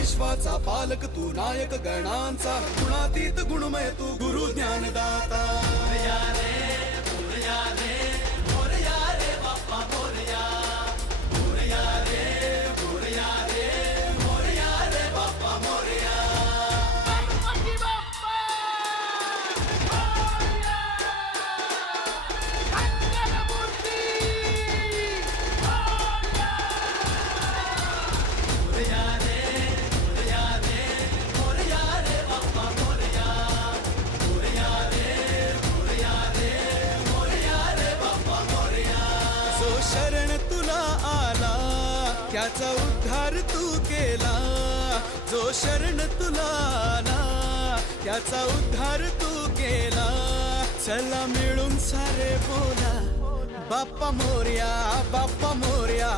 विश्वाचा पालक तू, नायक गणांचा गुणातीत गुणमय तू, गुरु ज्ञानदाता। मोरया रे मोरया रे मोरया रे बाप्पा मोरया, मोरया रे मोरया रे मोरया रे बाप्पा मोरया। गणपती बाप्पा मोरया, मंगलमूर्ती मोरया। मोरया रे मोरया रे मोरया रे बाप्पा मोरया, मोरया रे मोरया रे मोरया रे बाप्पा मोरया। जो शरण तुला आला त्याचा उद्धार तू केला, जो शरण तुला आला त्याचा उद्धार तू केला। चला मिळून सारे बोला बाप्पा मोरया, बाप्पा मोरया।